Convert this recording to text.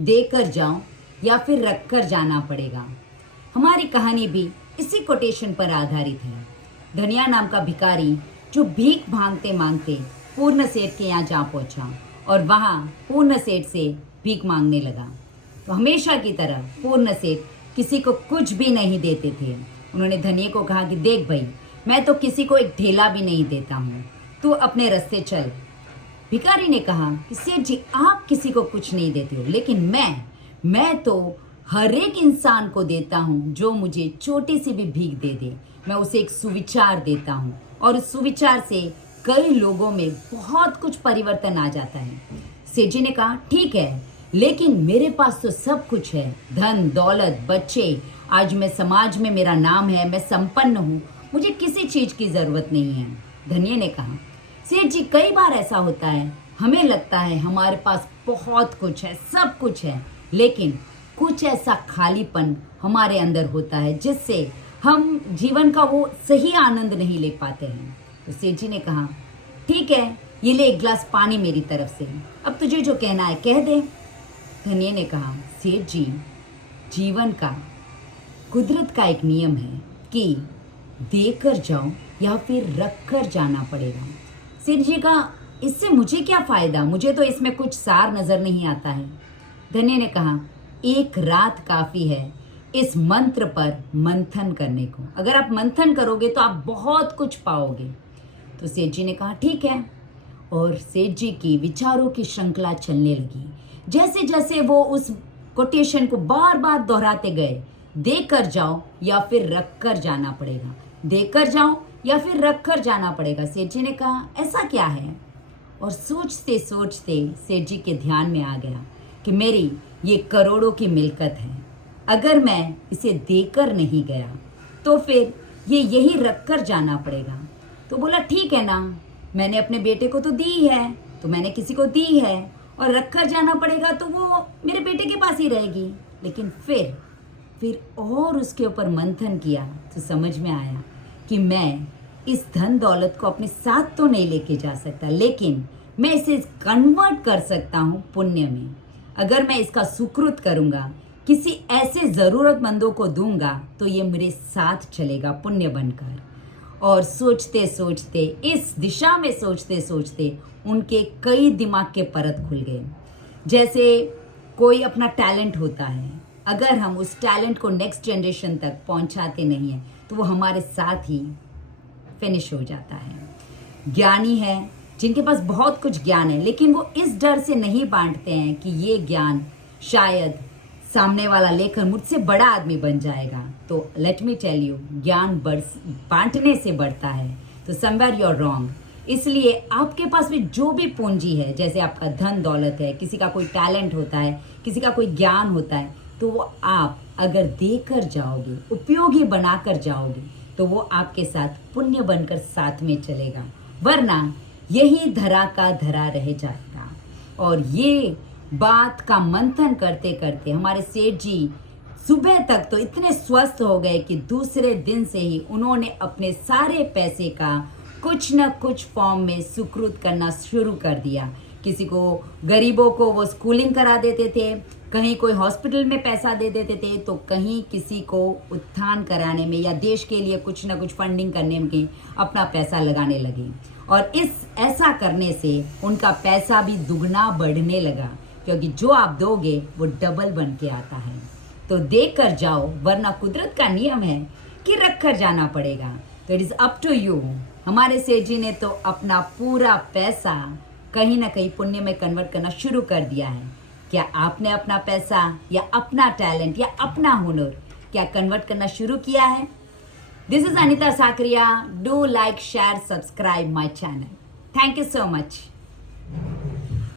देकर जाओ या फिर रख कर जाना पड़ेगा। हमारी कहानी भी इसी कोटेशन पर आधारित है। धनिया नाम का भिखारी जो भीख मांगते मांगते पूर्ण सेठ के यहाँ जा पहुंचा और वहाँ पूर्ण सेठ से भीख मांगने लगा। तो हमेशा की तरह पूर्ण सेठ किसी को कुछ भी नहीं देते थे। उन्होंने धनिया को कहा कि देख भाई, मैं तो किसी को एक ढेला भी नहीं देता हूँ, तू अपने रास्ते चल। भिखारी ने कहा कि सेठ जी, आप किसी को कुछ नहीं देते हो, लेकिन मैं तो हर एक इंसान को देता हूँ जो मुझे छोटी सी भी भीख दे दे। मैं उसे एक सुविचार देता हूँ और उस सुविचार से कई लोगों में बहुत कुछ परिवर्तन आ जाता है। सेठ जी ने कहा ठीक है, लेकिन मेरे पास तो सब कुछ है, धन दौलत बच्चे, आज मैं समाज में मेरा नाम है, मैं संपन्न हूँ, मुझे किसी चीज़ की ज़रूरत नहीं है। धनिया ने कहा सेठ जी, कई बार ऐसा होता है, हमें लगता है हमारे पास बहुत कुछ है, सब कुछ है, लेकिन कुछ ऐसा खालीपन हमारे अंदर होता है जिससे हम जीवन का वो सही आनंद नहीं ले पाते हैं। तो सेठ जी ने कहा ठीक है, ये ले एक गिलास पानी मेरी तरफ से, अब तुझे जो कहना है कह दे। धनिया ने कहा सेठ जी, जीवन का, कुदरत का एक नियम है कि देकर जाओ या फिर रख कर जाना पड़ेगा। सेठ जी का इससे मुझे क्या फ़ायदा, मुझे तो इसमें कुछ सार नज़र नहीं आता है। धनिया ने कहा एक रात काफ़ी है इस मंत्र पर मंथन करने को, अगर आप मंथन करोगे तो आप बहुत कुछ पाओगे। तो सेठ जी ने कहा ठीक है, और सेठ जी की विचारों की श्रृंखला चलने लगी। जैसे जैसे वो उस कोटेशन को बार बार दोहराते गए, देकर जाओ या फिर रख कर जाना पड़ेगा, देकर जाओ या फिर रख कर जाना पड़ेगा। सेठ जी ने कहा ऐसा क्या है, और सोचते सोचते सेठ जी के ध्यान में आ गया कि मेरी ये करोड़ों की मिल्कत है, अगर मैं इसे देकर नहीं गया तो फिर ये यही रख कर जाना पड़ेगा। तो बोला ठीक है ना, मैंने अपने बेटे को तो दी है, तो मैंने किसी को दी है, और रख कर जाना पड़ेगा तो वो मेरे बेटे के पास ही रहेगी। लेकिन फिर और उसके ऊपर मंथन किया तो समझ में आया कि मैं इस धन दौलत को अपने साथ तो नहीं लेके जा सकता, लेकिन मैं इसे कन्वर्ट कर सकता हूँ पुण्य में। अगर मैं इसका सुकृत करूँगा, किसी ऐसे ज़रूरतमंदों को दूंगा तो ये मेरे साथ चलेगा पुण्य बनकर। और सोचते सोचते, इस दिशा में सोचते सोचते उनके कई दिमाग के परत खुल गए। जैसे कोई अपना टैलेंट होता है, अगर हम उस टैलेंट को नेक्स्ट जनरेशन तक पहुंचाते नहीं हैं तो वो हमारे साथ ही फिनिश हो जाता है। ज्ञानी है जिनके पास बहुत कुछ ज्ञान है, लेकिन वो इस डर से नहीं बांटते हैं कि ये ज्ञान शायद सामने वाला लेकर मुझसे बड़ा आदमी बन जाएगा। तो लेट मी टेल यू, ज्ञान बांटने से बढ़ता है। तो समवेयर यू आर रॉन्ग। इसलिए आपके पास भी जो भी पूंजी है, जैसे आपका धन दौलत है, किसी का कोई टैलेंट होता है, किसी का कोई ज्ञान होता है, तो वो आप अगर देकर जाओगे, उपयोगी बनाकर जाओगे, तो वो आपके साथ पुण्य बनकर साथ में चलेगा, वरना यही धरा का धरा रह जाएगा। और ये बात का मंथन करते करते हमारे सेठ जी सुबह तक तो इतने स्वस्थ हो गए कि दूसरे दिन से ही उन्होंने अपने सारे पैसे का कुछ न कुछ फॉर्म में सुकृत करना शुरू कर दिया। किसी को, गरीबों को वो स्कूलिंग करा देते थे, कहीं कोई हॉस्पिटल में पैसा दे देते थे, तो कहीं किसी को उत्थान कराने में या देश के लिए कुछ न कुछ फंडिंग करने में अपना पैसा लगाने लगे। और ऐसा करने से उनका पैसा भी दुगना बढ़ने लगा, क्योंकि जो आप दोगे वो डबल बन के आता है। तो देख कर जाओ, वरना कुदरत का नियम है कि रख कर जाना पड़ेगा। तो it is up to you. हमारे सेठ जी ने तो अपना पूरा पैसा कहीं ना कहीं पुण्य में कन्वर्ट करना शुरू कर दिया है। क्या आपने अपना पैसा या अपना टैलेंट या अपना हुनर क्या कन्वर्ट करना शुरू किया है? This is Anita Sakaria. Do like, share, subscribe my channel. Thank you so much.